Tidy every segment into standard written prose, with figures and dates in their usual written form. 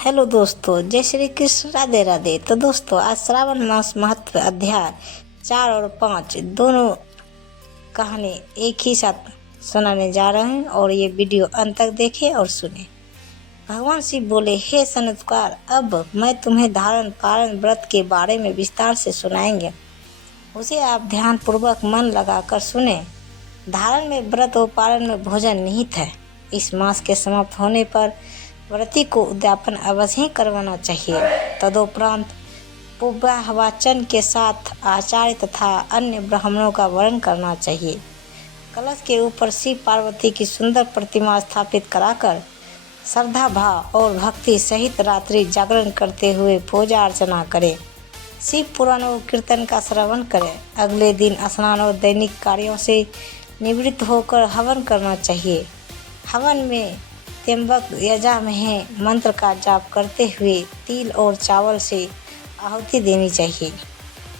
Hello दोस्तों, जय श्री कृष्ण, राधे राधे। तो दोस्तों, आज श्रावण मास महत्व अध्याय 4 और 5 दोनों कहानी एक ही साथ सुनाने जा रहे हैं और ये वीडियो अंत तक देखें और सुने। भगवान शिव बोले, हे सनत्कुमार, अब मैं तुम्हें धारण पारण व्रत के बारे में विस्तार से सुनाएंगे। उसे आप ध्यान पूर्वक मन लगाकर सुने। धारण में व्रत और पारण में भोजन निहित है। इस मास के समाप्त होने पर व्रती को उद्यापन अवश्य ही करवाना चाहिए। तदोपरांत पूर्वाहवाचन के साथ आचार्य तथा अन्य ब्राह्मणों का वर्ण करना चाहिए। कलश के ऊपर शिव पार्वती की सुंदर प्रतिमा स्थापित कराकर श्रद्धा भाव और भक्ति सहित रात्रि जागरण करते हुए पूजा अर्चना करें। शिव पुराण और कीर्तन का श्रवण करें। अगले दिन स्नान और दैनिक कार्यों से निवृत्त होकर हवन करना चाहिए। हवन में त्र्यंबक यजामहे मंत्र का जाप करते हुए तिल और चावल से आहुति देनी चाहिए।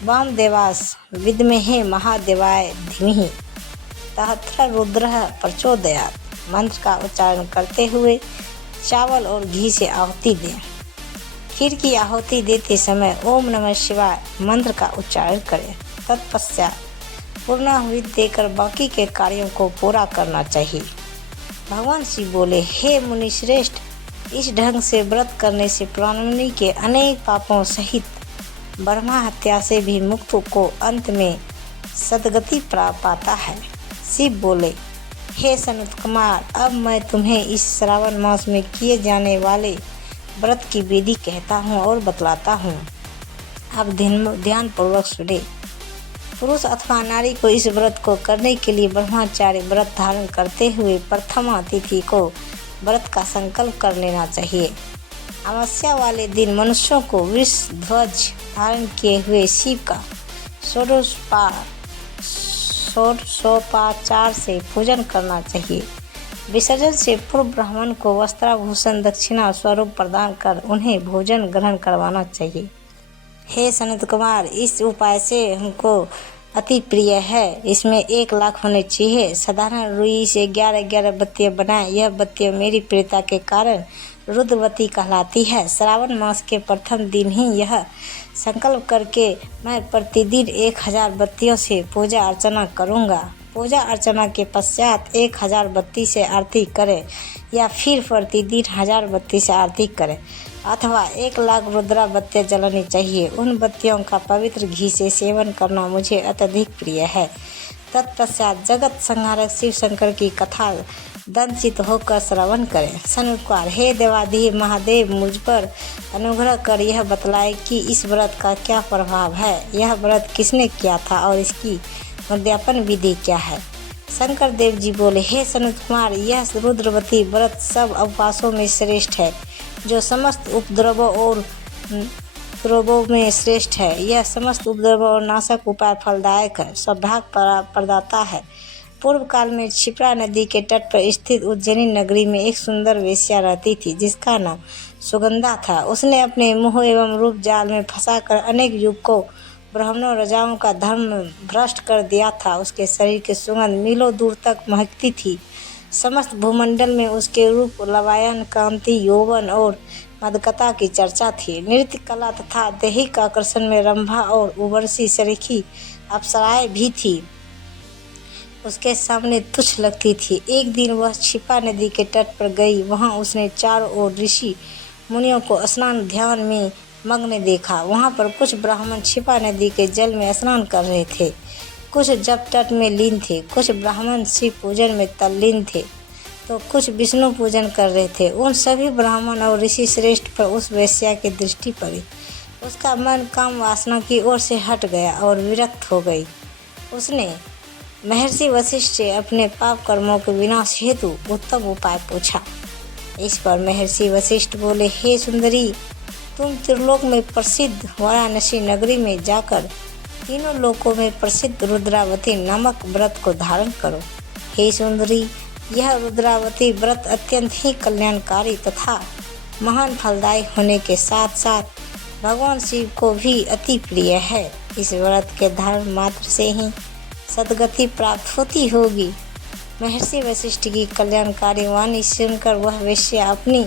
वाम देवास विद्महे महादेवाय धीमहि तत्र रुद्रः प्रचोदयात् मंत्र का उच्चारण करते हुए चावल और घी से आहुति दें। खीर की आहुति देते समय ओम नमः शिवाय मंत्र का उच्चारण करें। तत्पश्चात पूर्णाहुति देकर बाकी के कार्यों को पूरा करना चाहिए। भगवान शिव बोले, हे मुनि श्रेष्ठ, इस ढंग से व्रत करने से प्राणी के अनेक पापों सहित ब्रह्मा हत्या से भी मुक्त को अंत में सद्गति प्राप्त पाता है। शिव बोले, हे सनत्कुमार, अब मैं तुम्हें इस श्रावण मास में किए जाने वाले व्रत की विधि कहता हूँ और बतलाता हूँ। अब ध्यान पूर्वक सुने। पुरुष अथवा नारी को इस व्रत को करने के लिए ब्रह्मचार्य व्रत धारण करते हुए प्रथमा तिथि को व्रत का संकल्प कर लेना चाहिए। अमावस्या वाले दिन मनुष्यों को वृष ध्वज धारण किए हुए शिव का षोडशोपचार से पूजन करना चाहिए। विसर्जन से पूर्व ब्राह्मण को वस्त्राभूषण दक्षिणा स्वरूप प्रदान कर उन्हें भोजन ग्रहण करवाना चाहिए। हे सनत्कुमार, इस उपाय से हमको अति प्रिय है। इसमें 1 लाख होने चाहिए। साधारण रुई से 11 बत्तियां बनाएं। यह बत्तियां मेरी प्रियता के कारण रुद्रवती कहलाती है। श्रावण मास के प्रथम दिन ही यह संकल्प करके मैं प्रतिदिन 1000 बत्तियों से पूजा अर्चना करूँगा। पूजा अर्चना के पश्चात 1000 बत्ती से आरती करें या फिर प्रतिदिन 1000 बत्ती से आरती करें अथवा 1 लाख रुद्रा बत्तियाँ जलानी चाहिए। उन बत्तियों का पवित्र घी से सेवन करना मुझे अत्यधिक प्रिय है। तत्पश्चात जगत संहारक शिव शंकर की कथा दंडचित होकर श्रवण करें। सनत्कुमार, हे देवाधिदेव महादेव, मुझ पर अनुग्रह कर यह बतलाए कि इस व्रत का क्या प्रभाव है। यह व्रत किसने किया था और इसकी उद्यापन विधि क्या है। शंकर देव जी बोले, हे सनत्कुमार, यह रुद्रवती व्रत सब उपवासों में श्रेष्ठ है, जो समस्त उपद्रवों और उपद्रवों में श्रेष्ठ है। यह समस्त उपद्रव और नाशक उपाय फलदायक है, सौभाग्य प्रदाता है। पूर्व काल में क्षिप्रा नदी के तट पर स्थित उज्जैनी नगरी में एक सुंदर वेश्या रहती थी, जिसका नाम सुगंधा था। उसने अपने मोह एवं रूप जाल में फंसाकर अनेक युवकों, ब्राह्मणों, राजाओं का धर्म भ्रष्ट कर दिया था। उसके शरीर की सुगंध मीलों दूर तक महकती थी। समस्त भूमंडल में उसके रूप, लवायन, कांति, यौवन और मदकता की चर्चा थी। नृत्य कला तथा दैहिक आकर्षण में रंभा और उर्वशी सरीखी अप्सराएं भी थी उसके सामने तुच्छ लगती थी। एक दिन वह क्षिप्रा नदी के तट पर गई। वहां उसने चारों ओर ऋषि मुनियों को स्नान ध्यान में मग्न देखा। वहां पर कुछ ब्राह्मण क्षिप्रा नदी के जल में स्नान कर रहे थे, कुछ जप तट में लीन थे, कुछ ब्राह्मण शिव पूजन में तल्लीन थे, तो कुछ विष्णु पूजन कर रहे थे। उन सभी ब्राह्मण और ऋषि श्रेष्ठ पर उस वेश्या की दृष्टि पड़ी। उसका मन काम वासना की ओर से हट गया और विरक्त हो गई। उसने महर्षि वशिष्ठ से अपने पाप कर्मों के विनाश हेतु उत्तम उपाय पूछा। इस पर महर्षि वशिष्ठ बोले, हे सुंदरी, तुम त्रिलोक में प्रसिद्ध वाराणसी नगरी में जाकर तीनों लोकों में प्रसिद्ध रुद्रावती नामक व्रत को धारण करो। हे सुंदरी, यह रुद्रावती व्रत अत्यंत ही कल्याणकारी तथा महान फलदायी होने के साथ साथ भगवान शिव को भी अति प्रिय है। इस व्रत के धारण मात्र से ही सद्गति प्राप्त होती होगी। महर्षि वशिष्ठ की कल्याणकारी वाणी सुनकर वह वेश्या अपनी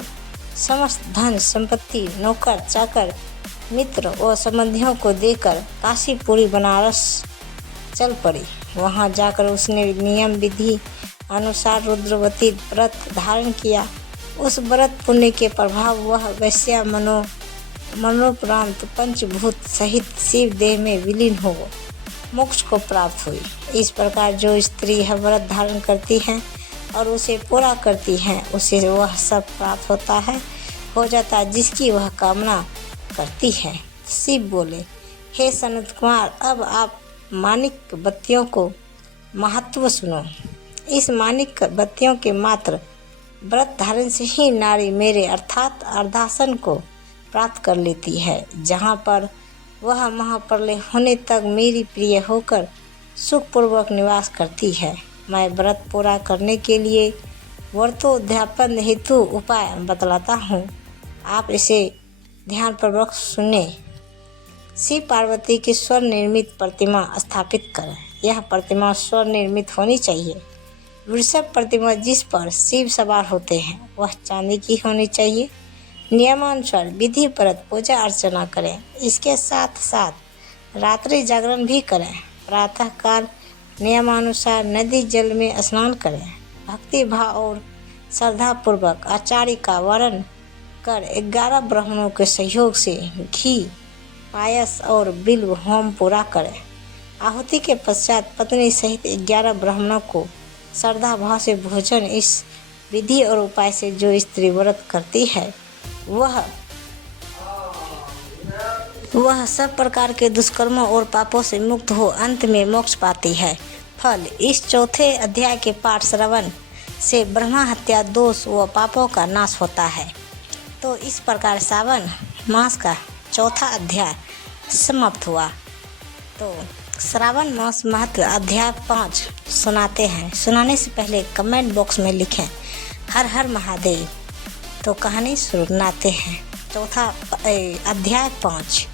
समस्त धन संपत्ति, नौकर चाकर, मित्र और संबंधियों को देकर काशीपुरी बनारस चल पड़ी। वहां जाकर उसने नियम विधि अनुसार रुद्रवती व्रत धारण किया। उस व्रत पुण्य के प्रभाव वह वैश्या मरणोपरांत पंचभूत सहित शिव देह में विलीन हो मोक्ष को प्राप्त हुई। इस प्रकार जो स्त्री यह व्रत धारण करती है और उसे पूरा करती है, उसे वह सब प्राप्त हो जाता है जिसकी वह कामना करती है। शिव बोले, हे सनत कुमार, अब आप माणिक बत्तियों को महत्व सुनो। इस माणिक बत्तियों के मात्र व्रत धारण से ही नारी मेरे अर्थात अर्धासन को प्राप्त कर लेती है, जहाँ पर वह महाप्रलय होने तक मेरी प्रिय होकर सुखपूर्वक निवास करती है। मैं व्रत पूरा करने के लिए व्रतोद्यापन हेतु उपाय बतलाता हूँ, आप इसे ध्यानपूर्वक सुने। शिव पार्वती की स्वर्ण निर्मित प्रतिमा स्थापित करें। यह प्रतिमा स्वर्ण निर्मित होनी चाहिए। वृषभ प्रतिमा जिस पर शिव सवार होते हैं वह चांदी की होनी चाहिए। नियमानुसार विधिवत पूजा अर्चना करें। इसके साथ साथ रात्रि जागरण भी करें। प्रातःकाल नियमानुसार नदी जल में स्नान करें। भक्ति भाव और श्रद्धापूर्वक आचार्य का वर्ण कर 11 ब्राह्मणों के सहयोग से घी, पायस और बिल्व होम पूरा करें। आहुति के पश्चात पत्नी सहित 11 ब्राह्मणों को श्रद्धा भाव से भोजन। इस विधि और उपाय से जो स्त्री व्रत करती है वह सब प्रकार के दुष्कर्मों और पापों से मुक्त हो अंत में मोक्ष पाती है। फल, इस चौथे अध्याय के पाठ श्रवण से ब्रह्मा हत्या दोष व पापों का नाश होता है। तो इस प्रकार सावन मास का चौथा अध्याय समाप्त हुआ। तो श्रावण मास महत्व अध्याय 5 सुनाते हैं। सुनाने से पहले कमेंट बॉक्स में लिखें हर हर महादेव। तो कहानी सुनाते हैं। चौथा अध्याय 5।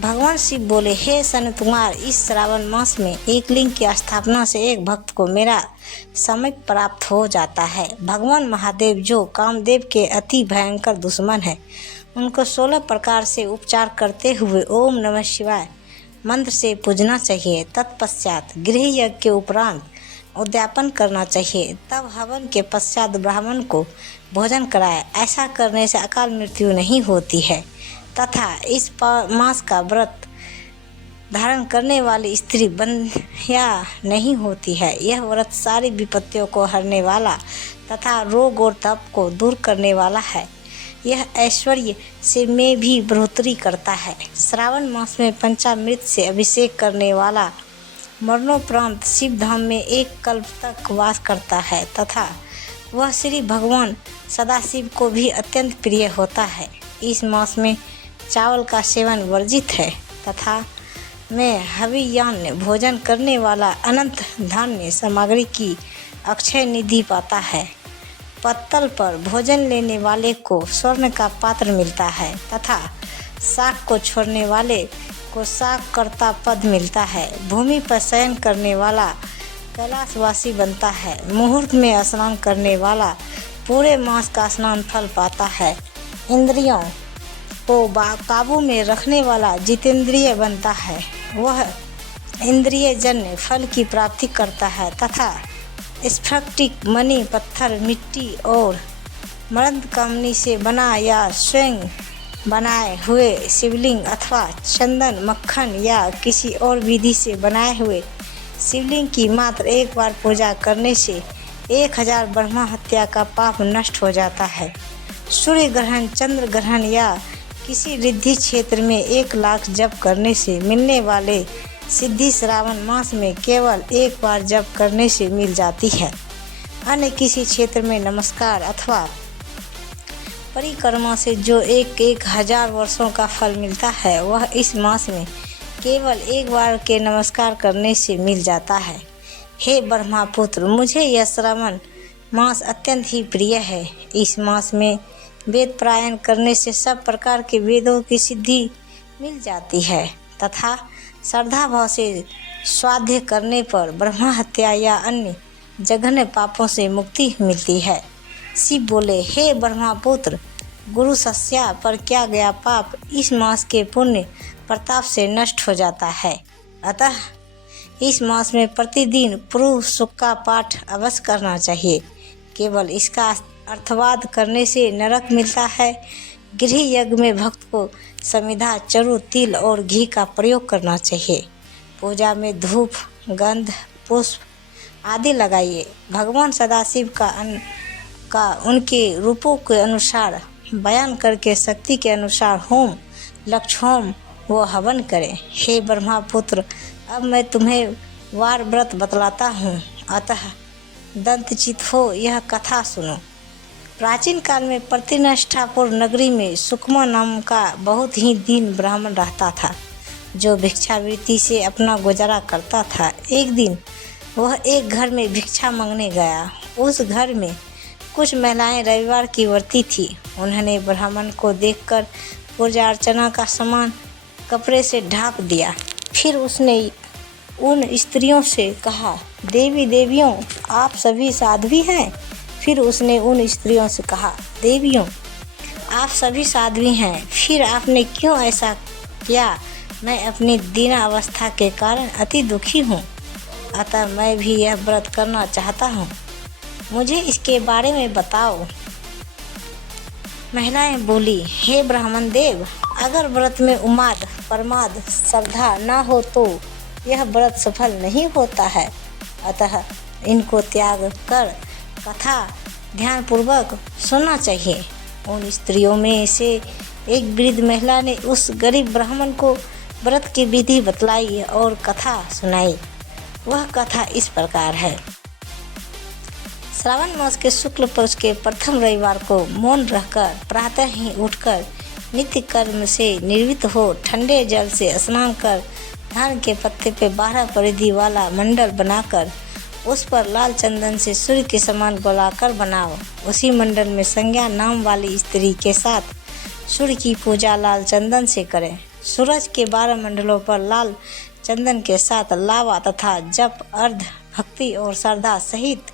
भगवान शिव बोले, हे सनत कुमार, इस श्रावण मास में एक लिंग की स्थापना से एक भक्त को मेरा समीप प्राप्त हो जाता है। भगवान महादेव जो कामदेव के अति भयंकर दुश्मन है, उनको 16 प्रकार से उपचार करते हुए ओम नमः शिवाय मंत्र से पूजना चाहिए। तत्पश्चात गृह यज्ञ के उपरांत उद्यापन करना चाहिए। तब हवन के पश्चात ब्राह्मण को भोजन कराए। ऐसा करने से अकाल मृत्यु नहीं होती है तथा इस मास का व्रत धारण करने वाली स्त्री बंध्या नहीं होती है। यह व्रत सारी विपत्तियों को हरने वाला तथा रोग और तप को दूर करने वाला है। यह ऐश्वर्य से में भी बढ़ोतरी करता है। श्रावण मास में पंचामृत से अभिषेक करने वाला मरणोपरांत शिव धाम में 1 कल्प तक वास करता है तथा वह श्री भगवान सदाशिव को भी अत्यंत प्रिय होता है। इस मास में चावल का सेवन वर्जित है तथा में हवियान भोजन करने वाला अनंत धान्य सामग्री की अक्षय निधि पाता है। पत्तल पर भोजन लेने वाले को स्वर्ण का पात्र मिलता है तथा शाक को छोड़ने वाले को शाककर्ता पद मिलता है। भूमि पर शयन करने वाला कैलाशवासी बनता है। मुहूर्त में स्नान करने वाला पूरे मास का स्नान फल पाता है। इंद्रियों को काबू में रखने वाला जितेंद्रिय बनता है। वह इंद्रिय जन्य फल की प्राप्ति करता है तथा स्फटिक, मणि, पत्थर, मिट्टी और मरदकामनी से बना या स्वयं बनाए हुए शिवलिंग अथवा चंदन, मक्खन या किसी और विधि से बनाए हुए शिवलिंग की मात्र एक बार पूजा करने से 1000 ब्रह्मा हत्या का पाप नष्ट हो जाता है। सूर्य ग्रहण, चंद्र ग्रहण या किसी रिद्धि क्षेत्र में 1 लाख जप करने से मिलने वाले सिद्धि श्रावण मास में केवल 1 बार जप करने से मिल जाती है। अन्य किसी क्षेत्र में नमस्कार अथवा परिक्रमा से जो 1000 वर्षों का फल मिलता है, वह इस मास में केवल 1 बार के नमस्कार करने से मिल जाता है। हे ब्रह्मापुत्र, मुझे यह श्रावण मास अत्यंत ही प्रिय है। इस मास में वेद पारायण करने से सब प्रकार के वेदों की सिद्धि मिल जाती है तथा श्रद्धा भाव से स्वाध्याय करने पर ब्रह्मा हत्या या अन्य जघन्य पापों से मुक्ति मिलती है। शिव बोले, हे ब्रह्मापुत्र, गुरु सस्या पर किया गया पाप इस मास के पुण्य प्रताप से नष्ट हो जाता है। अतः इस मास में प्रतिदिन पूर्व सुख का पाठ अवश्य करना चाहिए। केवल इसका अर्थवाद करने से नरक मिलता है। गृह यज्ञ में भक्त को समिधा, चरु, तिल और घी का प्रयोग करना चाहिए। पूजा में धूप, गंध, पुष्प आदि लगाइए। भगवान सदाशिव का उनके रूपों के अनुसार बयान करके शक्ति के अनुसार होम, लक्ष्य होम व हवन करें। हे ब्रह्मपुत्र, अब मैं तुम्हें वार व्रत बतलाता हूँ, अतः दंतचित हो यह कथा सुनो। प्राचीन काल में प्रतिनिष्ठापुर नगरी में सुकमा नाम का बहुत ही दीन ब्राह्मण रहता था, जो भिक्षावृत्ति से अपना गुजारा करता था। एक दिन वह एक घर में भिक्षा मांगने गया। उस घर में कुछ महिलाएं रविवार की व्रती थी। उन्होंने ब्राह्मण को देखकर पूजा अर्चना का सामान कपड़े से ढाँप दिया। फिर उसने उन स्त्रियों से कहा, देवी देवियों, आप सभी साध्वी हैं। फिर उसने उन स्त्रियों से कहा, देवियों, आप सभी साध्वी हैं, फिर आपने क्यों ऐसा किया? मैं अपनी दीना अवस्था के कारण अति दुखी हूँ, अतः मैं भी यह व्रत करना चाहता हूँ, मुझे इसके बारे में बताओ। महिलाएं बोली, हे ब्राह्मण देव, अगर व्रत में उन्माद, प्रमाद, श्रद्धा न हो तो यह व्रत सफल नहीं होता है। अतः इनको त्याग कर कथा ध्यानपूर्वक सुनना चाहिए। उन स्त्रियों में से एक वृद्ध महिला ने उस गरीब ब्राह्मण को व्रत की विधि बतलाई और कथा सुनाई। वह कथा इस प्रकार है। श्रावण मास के शुक्ल पक्ष के प्रथम रविवार को मौन रहकर प्रातः ही उठकर नित्य कर्म से निवृत्त हो ठंडे जल से स्नान कर धान के पत्ते पे 12 परिधि वाला मंडल बनाकर उस पर लाल चंदन से सूर्य के समान गोलाकार बनाओ। उसी मंडल में संज्ञा नाम वाली स्त्री के साथ सूर्य की पूजा लाल चंदन से करें। सूरज के 12 मंडलों पर लाल चंदन के साथ लावा तथा जप, अर्घ, भक्ति और श्रद्धा सहित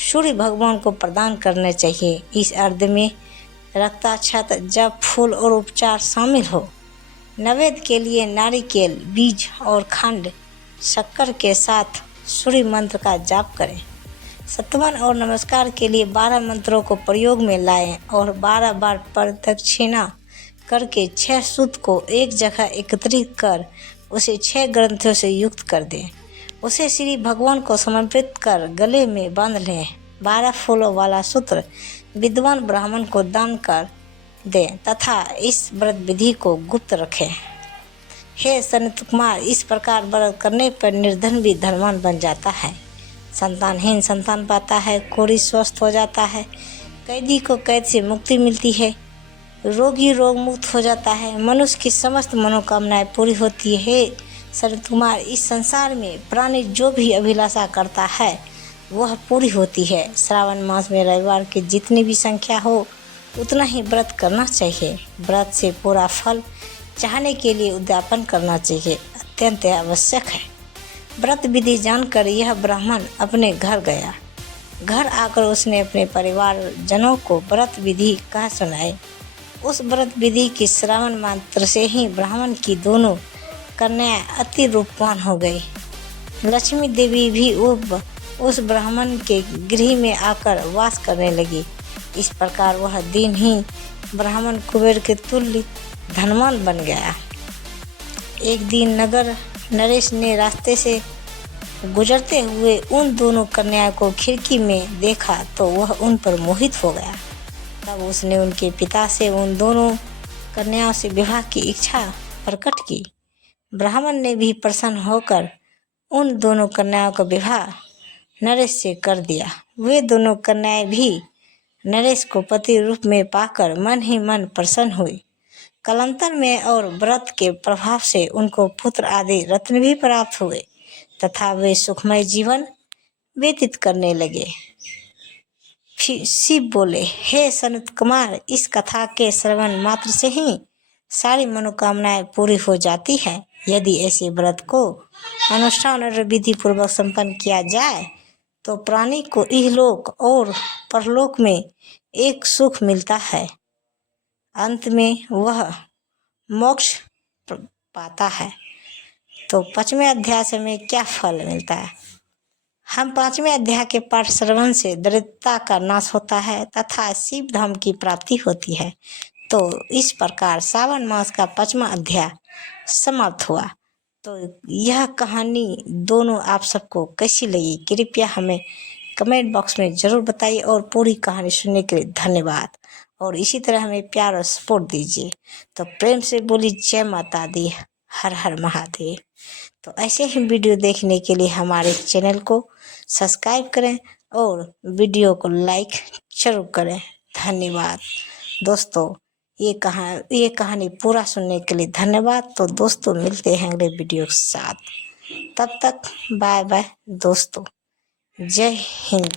सूर्य भगवान को प्रदान करने चाहिए। इस अर्घ में रक्ताक्षत, जप, फूल और उपचार शामिल हो। नैवेद्य के लिए नारिकेल, बीज और खंड शक्कर के साथ सूर्य मंत्र का जाप करें। सतवन और नमस्कार के लिए 12 मंत्रों को प्रयोग में लाएं और 12 बार प्रदक्षिणा करके 6 सूत को एक जगह एकत्रित कर उसे 6 ग्रंथियों से युक्त कर दें। उसे श्री भगवान को समर्पित कर गले में बांध लें। 12 फूलों वाला सूत्र विद्वान ब्राह्मण को दान कर दें तथा इस व्रत विधि को गुप्त रखें। हे सनत कुमार, इस प्रकार व्रत करने पर निर्धन भी धनवान बन जाता है, संतानहीन संतान पाता है, कोढ़ी स्वस्थ हो जाता है, कैदी को कैद से मुक्ति मिलती है, रोगी रोग मुक्त हो जाता है, मनुष्य की समस्त मनोकामनाएं पूरी होती है। सनत कुमार, इस संसार में प्राणी जो भी अभिलाषा करता है वह पूरी होती है। श्रावण मास में रविवार की जितनी भी संख्या हो उतना ही व्रत करना चाहिए। व्रत से पूरा फल चाहने के लिए उद्यापन करना चाहिए, अत्यंत आवश्यक है। व्रत विधि जानकर यह ब्राह्मण अपने घर गया। घर आकर उसने अपने परिवार जनों को व्रत विधि कह सुनाई। उस व्रत विधि की श्रावण मात्र से ही ब्राह्मण की दोनों कन्याएं अति रूपवान हो गई। लक्ष्मी देवी भी उस ब्राह्मण के गृह में आकर वास करने लगी। इस प्रकार वह दिन ही ब्राह्मण कुबेर के तुल्य धनवान बन गया। एक दिन नरेश ने रास्ते से गुजरते हुए उन दोनों कन्याओं को खिड़की में देखा तो वह उन पर मोहित हो गया। तब उसने उनके पिता से उन दोनों कन्याओं से विवाह की इच्छा प्रकट की। ब्राह्मण ने भी प्रसन्न होकर उन दोनों कन्याओं का विवाह नरेश से कर दिया। वे दोनों कन्याएं भी नरेश को पति रूप में पाकर मन ही मन प्रसन्न हुई। कालांतर में और व्रत के प्रभाव से उनको पुत्र आदि रत्न भी प्राप्त हुए तथा वे सुखमय जीवन व्यतीत करने लगे। फिर शिव बोले, हे सनत कुमार, इस कथा के श्रवण मात्र से ही सारी मनोकामनाएं पूरी हो जाती है। यदि ऐसे व्रत को अनुष्ठान और विधि पूर्वक संपन्न किया जाए तो प्राणी को इहलोक और परलोक में एक सुख मिलता है। अंत में वह मोक्ष पाता है। तो 5वें अध्याय से हमें क्या फल मिलता है? हम 5वें अध्याय के पाठ श्रवण से दरिद्रता का नाश होता है तथा शिव धाम की प्राप्ति होती है। तो इस प्रकार सावन मास का 5वां अध्याय समाप्त हुआ। तो यह कहानी दोनों आप सबको कैसी लगी कृपया हमें कमेंट बॉक्स में ज़रूर बताइए और पूरी कहानी सुनने के लिए धन्यवाद। और इसी तरह हमें प्यार और सपोर्ट दीजिए। तो प्रेम से बोली जय माता दी, हर हर महादेव। तो ऐसे ही वीडियो देखने के लिए हमारे चैनल को सब्सक्राइब करें और वीडियो को लाइक जरूर करें। धन्यवाद दोस्तों। ये कहानी पूरा सुनने के लिए धन्यवाद। तो दोस्तों मिलते हैं अगले वीडियो के साथ। तब तक बाय बाय दोस्तों। जय हिंद।